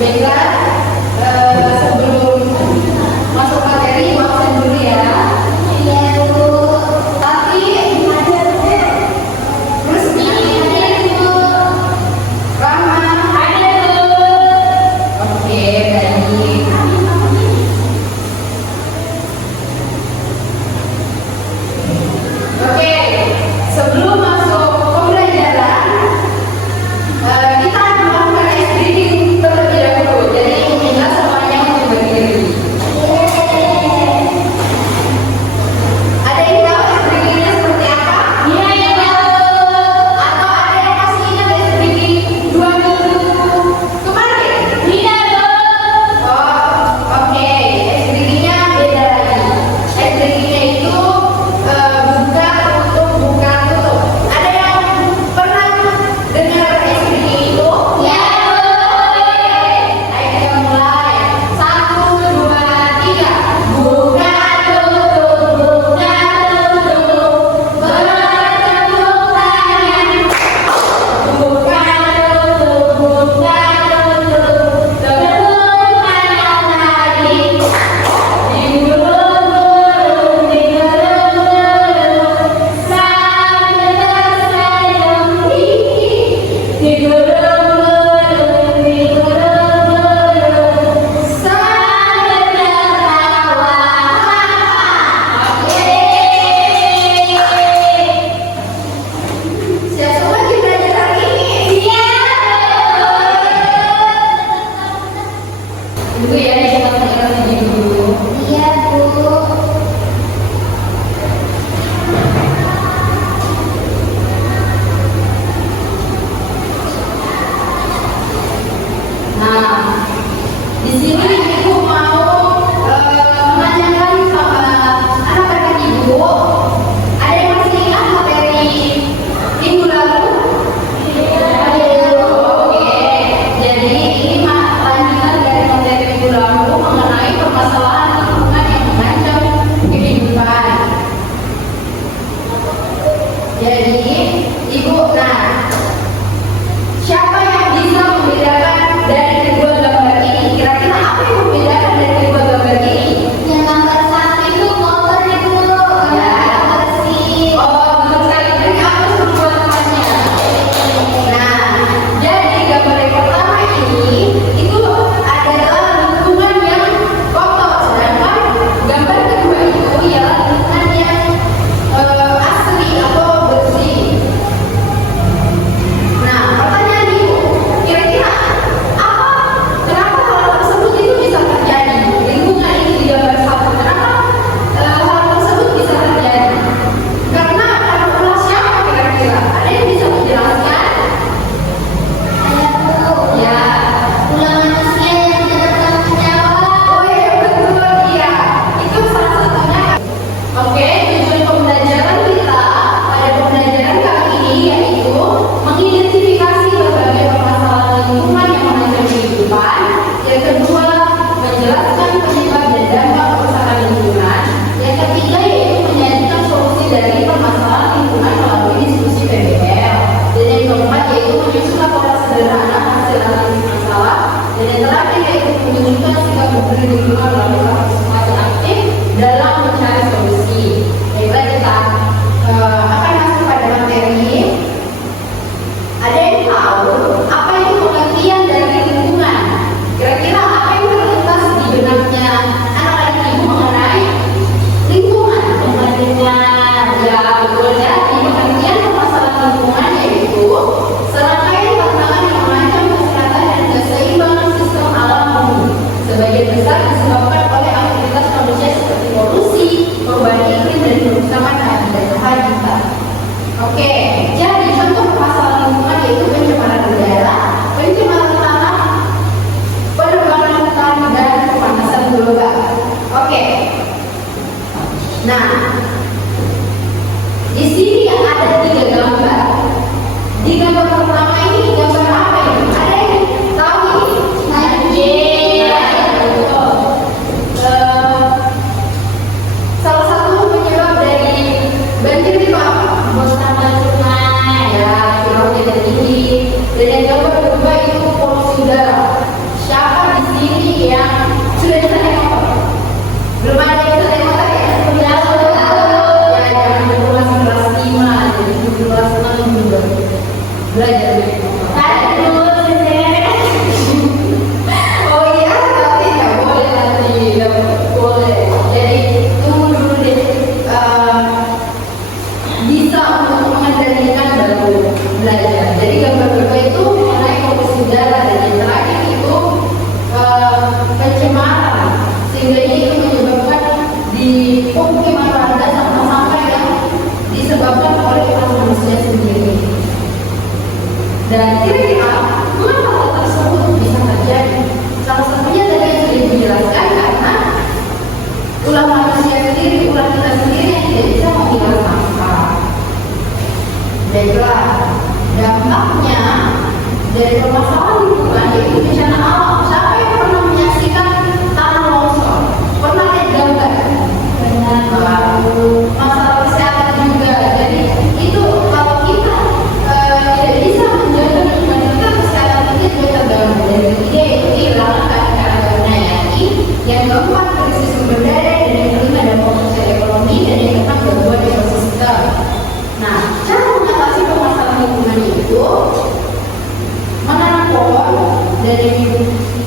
Baiklah, sebelum masuk materi, absen dulu ya. Iya, Bu. Tapi Rusdi ada, Bu. Rama ada, Bu. Oke, baik. Oke, sebelum masuk pembelajaran, kita melakukan ice breathing terlebih dahulu. Jadi kita semuanya untuk berdiri. Ada yang tahu ice breathingnya seperti apa? Iya, ya, atau ada yang masih ingat ice breathing 2 minggu kemarin? Iya, oh, oke. Ice breathingnya beda lagi. Ice breathingnya itu buka tutup. Ada yang pernah dengar ice breathing itu? Ya. Ayo kita mulai. 1, 2, 3. Buka tutup, buka tutup. Bertepuk tangan. Buka tutup, buka tutup. Tepuk tangan lagi. Digulung-gulung, digulung-gulung sampai tersenyum. Digulung-gulung, digulung-gulung sampai tertawa. Oke. Siap semua kita belajar hari ini? Siap. Ibu ya, cepat mengingat dulu. Iya, Bu. Nah, di sini ibu mau menanyakan sama anak-anak ibu, ada yang masih ingat materi minggu lalu? Oke, jadi ini lanjutan dari materi minggu lalu mengenai permasalahan lingkungan yang mengancam kehidupan. Jadi, ibu, siapa yang bisa membedakan dari kedua gambar ini? Kira-kira apa yang membedakan dari kedua gambar ini? Yang gambar 1 itu kotor, Ibu. Ya, bersih. Oh, betul sekali. Jadi apa semua temannya? Nah, jadi gambar yang pertama ini itu adalah lingkungan yang kotor, sedangkan gambar kedua itu ialah lingkungan yang asli atau bersih. Nah, pertanyaan ibu, kira-kira kenapa hal tersebut itu bisa terjadi? Lingkungan ini di gambar 1, kenapa hal tersebut bisa terjadi? Karena ulah siapa kira-kira? Ada yang bisa menjelaskan? Ya, ulah manusia yang tidak bertanggung jawab. Oh iya, betul, iya. Itu salah satunya. Oke, tujuan pembelajaran kita pada pembelajaran kali ini yaitu mengidentifikasi berbagai permasalahan lingkungan yang mengancam kehidupan. Yang kedua, menjelaskan penyebab dan dampak kerusakan lingkungan. Yang ketiga yaitu menyajikan solusi dari permasalahan lingkungan melalui diskusi PBL. Dan yang keempat yaitu menyusun laporan sederhana hasil analisis masalah. Dan yang terakhir yaitu menunjukkan sikap peduli lingkungan melalui partisipasi aktif dalam mencari solusi. Baiklah, kita akan masuk pada materi. Ada yang tahu apa itu pengertian dari lingkungan? Kira-kira apa yang terlintas di benaknya anak-anak ibu mengenai lingkungan? Lingkungan, ya betul ya. Di pengertian permasalahan lingkungan yaitu serangkaian tantangan yang mengancam kesehatan dan keseimbangan sistem alam bumi. Sebagian besar disebabkan oleh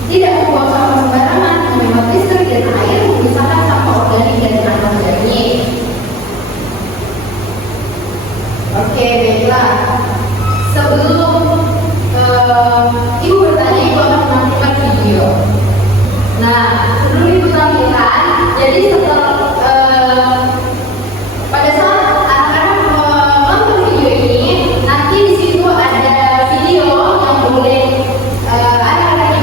tidak membuang sampah sembarangan, menghemat listrik dan air, memisahkan sampah organik dan anorganik. Oke, baiklah. Sebelum Ibu bertanya, Ibu akan menampilkan video. Nah, sebelum Ibu tampilkan, jadi pada saat anak-anak menonton video ini, nanti di situ ada video yang boleh anak-anak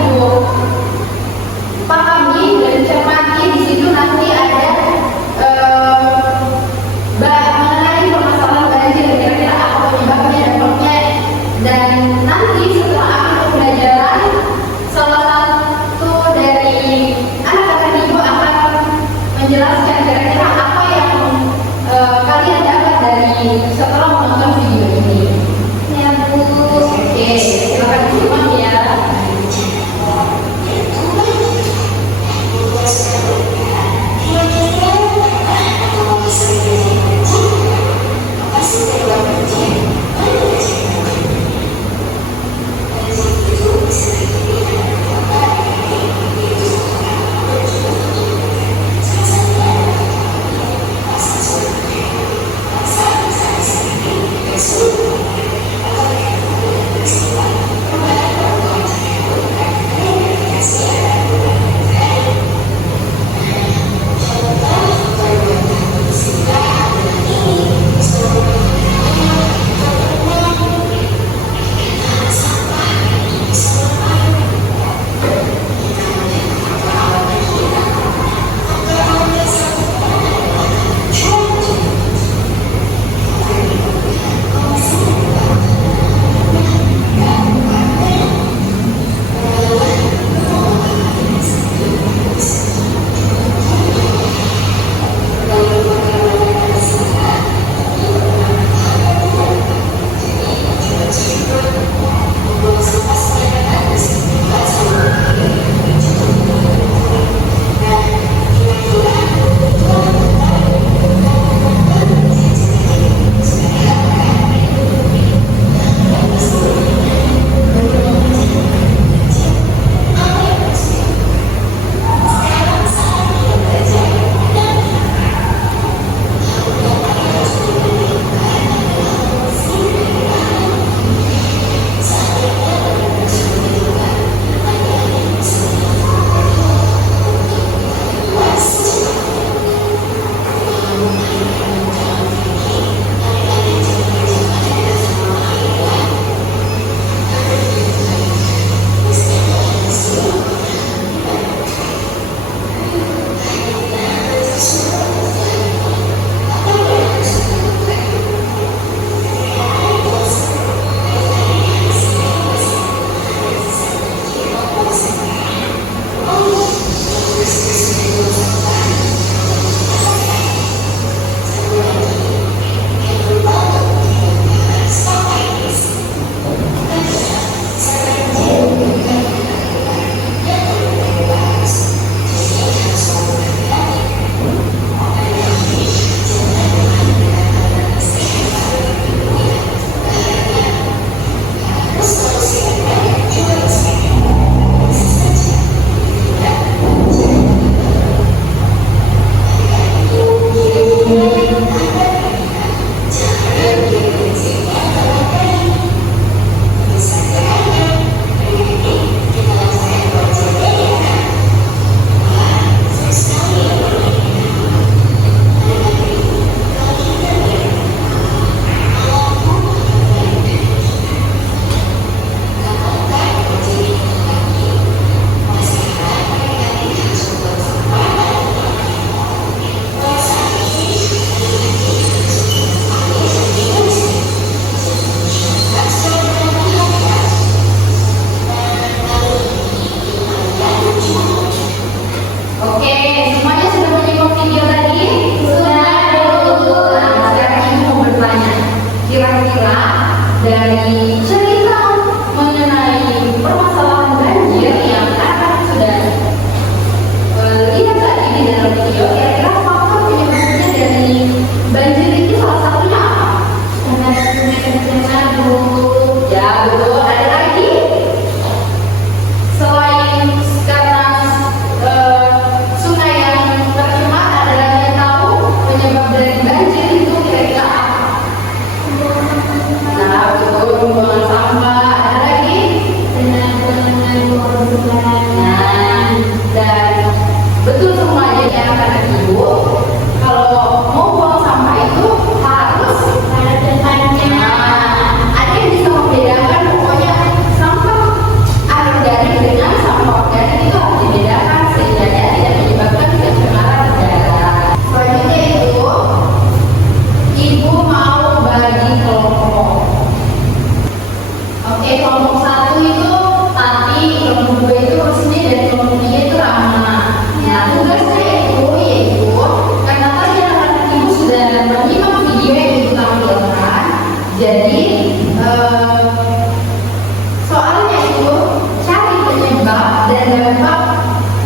dampak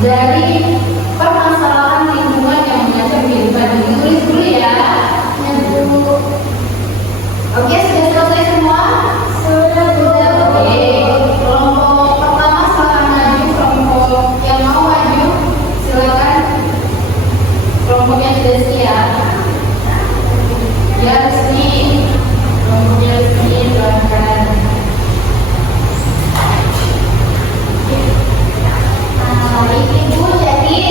dari permasalahan lingkungan yang mengancam kehidupan. Ditulis dulu ya. Oke, sudah selesai semua? Sudah. Oke. Kelompok pertama silakan maju. Kelompok yang mau maju silakan. Kelompok yang sudah siap. Ya, Rizky. Kelompoknya Rizky silakan. Baik Ibu, jadi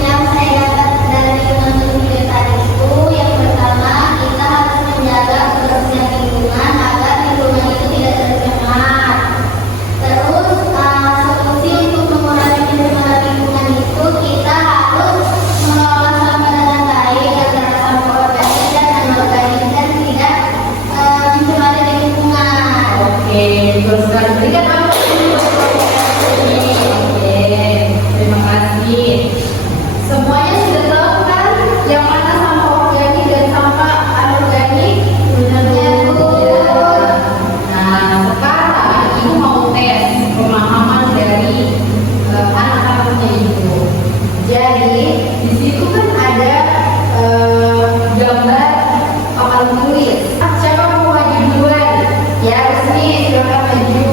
yang saya dapat dari menonton video tadi itu yang pertama kita harus menjaga kebersihan lingkungan agar lingkungan itu tidak tercemar. Terus solusi untuk mengurangi pencemaran lingkungan itu kita harus mengelola sampah dengan baik antara sampah organik dan anorganik dan tidak mencemari lingkungan. Oke, betul sekali. Berikan apa? Terima kasih. Semuanya sudah tahu kan yang mana sampah organik dan sampah anorganik? Sudah Bu. Nah, sekarang Ibu mau tes pemahaman dari anak-anaknya Ibu. Jadi di situ kan ada gambar papan tulis. Siapa mau maju duluan? Ya, Resmi silakan maju.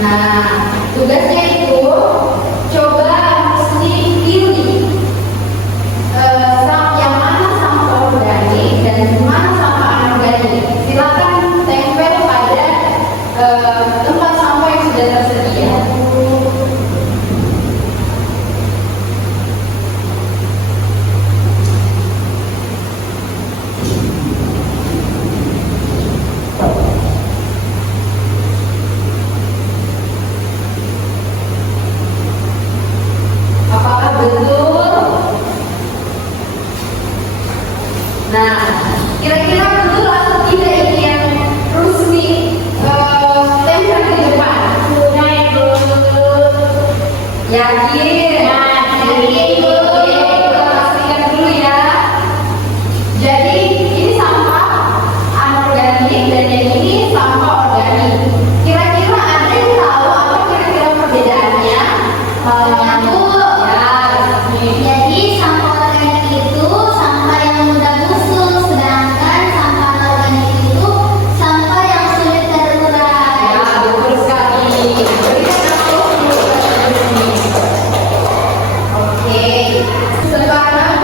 Nah, tugasnya itu coba mesti pilih yang mana sampah organik dan yang mana sampah anorganik. Silakan tempel pada tempat sampah yang sudah tersedia. Apakah betul? Nah, kira-kira betul atau tidak ini yang Rusmi tempel di depan? Yakin? Yakin. Oke, kita pastikan dulu ya. Jadi ini sampah anorganik dan yang ini sampah organik. Kira-kira ada yang tahu apa kira-kira perbedaannya? Jadi sampah organik itu sampah yang mudah busuk, sedangkan sampah anorganik itu sampah yang sulit terurai. Ya, betul sekali. Oke, sekarang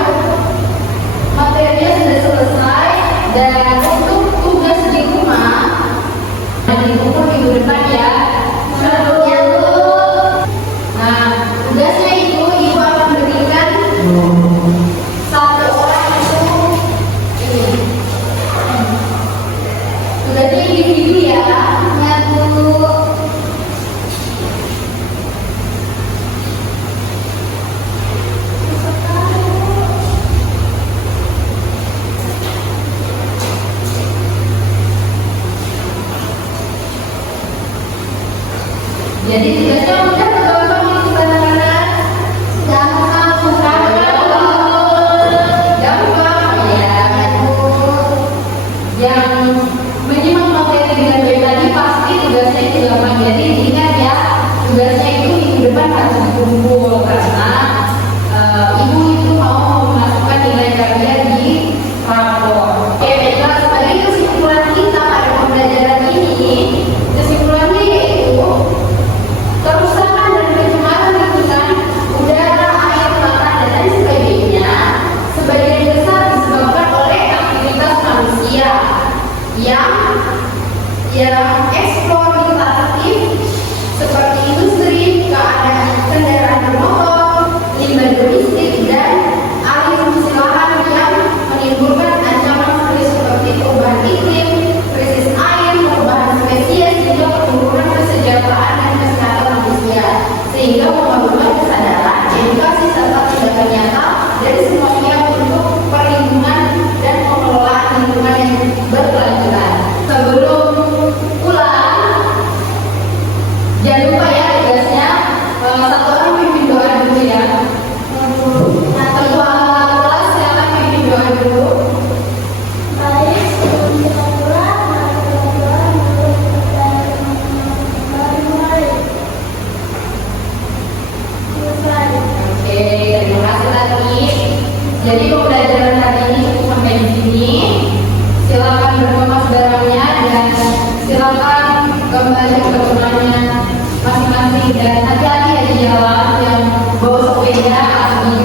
materinya sudah selesai dan untuk tugas di rumah diukur minggu depan ya. Nah, tugasnya itu Ibu akan berikan satu orang itu ini. Tugasnya individu ya. Ya Bu. Jadi tugasnya mudah atau gampang itu anak-anak? Gampang. Gampang ya. Yang menyimak materi dengan baik tadi pasti tugasnya itu gampang. Jadi ingat ya, tugasnya itu minggu depan harus dikumpul karena Ibu itu mau memasukkan nilai kalian di rapor. Oke, baiklah. Sebagai kesimpulan kita pada pembelajaran ini, kesimpulannya yaitu kerusakan dan pencemaran lingkungan udara, air, tanah, dan lain sebagainya sebagian besar disebabkan oleh aktivitas manusia yang eksploitatif seperti industri, kendaraan bermotor, limbah domestik, dan alih fungsi lahan yang menimbulkan ancaman serius seperti perubahan iklim, krisis air, perubahan spesies, hingga penurunan kesejahteraan dan kesehatan manusia, sehingga memerlukan kesadaran, edukasi, serta tindakan nyata dari semua pihak untuk perlindungan dan pengelolaan lingkungan yang berkelanjutan. Sebelum pulang, jangan lupa ya tugasnya satu orang pimpin doa dulu ya. kembali ke rumahnya masing-masing dan hati-hati ya di jalan yang bawa sepeda atau